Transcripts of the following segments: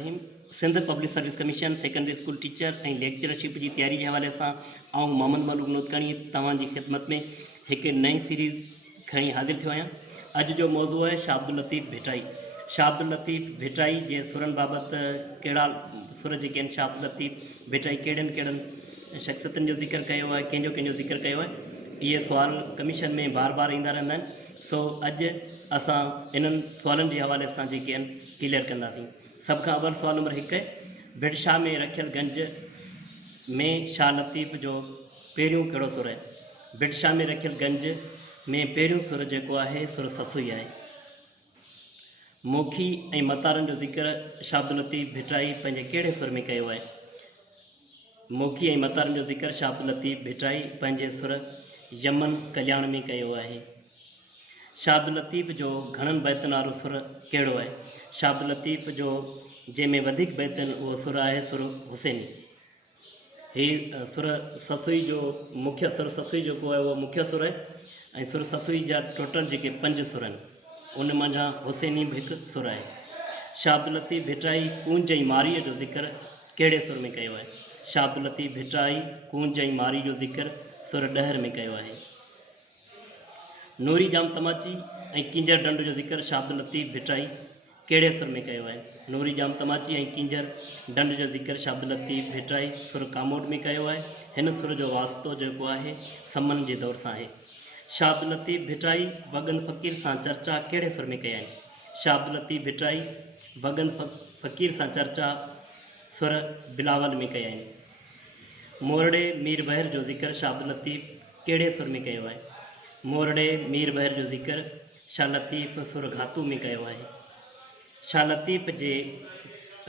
रहीम। Sindh public service commission secondary school teacher ऐं lectureship की तैयारी के हवाले से मोहम्मद मलूक नोतकानी तवाजी खिदमत में एक नई सीरीज़ खड़ी हाजिर थो आहियां। अज जो मौजू है शाह अब्दुल लतीफ़ भिटाई। शाह अब्दुल लतीफ़ भिटाई जे सुरन बाबत कड़ा सुर जो शाह अब्दुल लतीफ़ भिटाई कहिड़नि शख्सियतुनि जो ज़िक्र किया है, कंहिंजो ज़िक्र किया है, ये सवाल कमीशन में बार बार ईंदा रहंदा आहिनि। सो अज असां इन्हनि सवालनि के हवाले सां जेके आहिनि क्लियर कंदासीं। सब खां अवल सवाल नंबर 1, भिटशाह में रखियल गंज में शाह लतीफ़ जो पहिरियों कहिड़ो सुर है? भिटशाह में रखियल गंज में पहिरियों सुर जेको आहे सुर ससुई आहे। मोखी ऐं मतारनि जो ज़िक्र शाह अब्दुल लतीफ़ भिटाई पंहिंजे कहिड़े सुर में कयो आहे? मोखी ऐं मतारनि जो ज़िक्र शाह अब्दुल लतीफ़ भिटाई पंहिंजे सुर यमन कल्याण में कयो आहे। शाह अब्दुल लतीफ़ जो घणनि बैतनि वारो सुर कहिड़ो आहे? शाह अब्दुल लतीफ़ जो जंहिंमें वधीक बैतनि उहो सुर आहे सुर हुसैनी। ही सुर ससुई जो मुख्य सुर ससुई जेको आहे उहो मुख्य सुर आहे ऐं सुर ससुई जा टोटल जेके 5 सुर आहिनि उन मां हुसैनी भी हिकु सुर आहे। शाह अब्दुल लतीफ़ भिटाई कूंज ऐं मारीअ जो ज़िक्र कहिड़े सुर में कयो आहे? शाह अब्दुल लतीफ़ भिटाई कूंज ऐं मारी जो ज़िक्र सुर डहर में कयो आहे। नूरी जाम तमाची ऐं किंजर डंड जो ज़िक्र शाह अब्दुल लतीफ़ भिटाई कहिड़े सुर में कयो आहे? नूरी जाम तमाची ऐं किंजर डंड जो ज़िक्र शाह अब्दुल लतीफ़ भिटाई सुर कामोड में कयो आहे। हिन सुर जो वास्तो जेको आहे समन जे दौर सां आहे। शाह अब्दुल लतीफ़ भिटाई वगन फ़कीर सां चर्चा कहिड़े सुर में कया आहिनि? शाह अब्दुल लतीफ़ भिटाई वगन फ़कीर सां चर्चा सुर बिलावल में कया आहिनि। मोरड़े मीर बहर जो ज़िक्र शाह अब्दुल लतीफ़ कहिड़े सुर में कयो आहे? मोरड़े मीर बहर जो ज़िक्र शाह लतीफ़ सुर घातू में कयो आहे। शाह लतीफ़ जे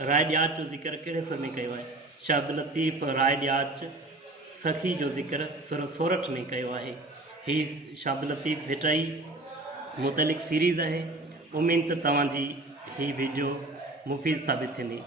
राय ॾियाच जो ज़िक्र कहिड़े सुर में कयो आहे? शाह अब्दुल लतीफ़ राय ॾियाच सखी जो ज़िक्र सुर सोरठ में कयो आहे। ही शाह अब्दुल लतीफ़ भिटाई मुतलिक़ सीरीज़ है। उम्मीद तवांजी ही वीडियो मुफ़ीद साबित थींदी।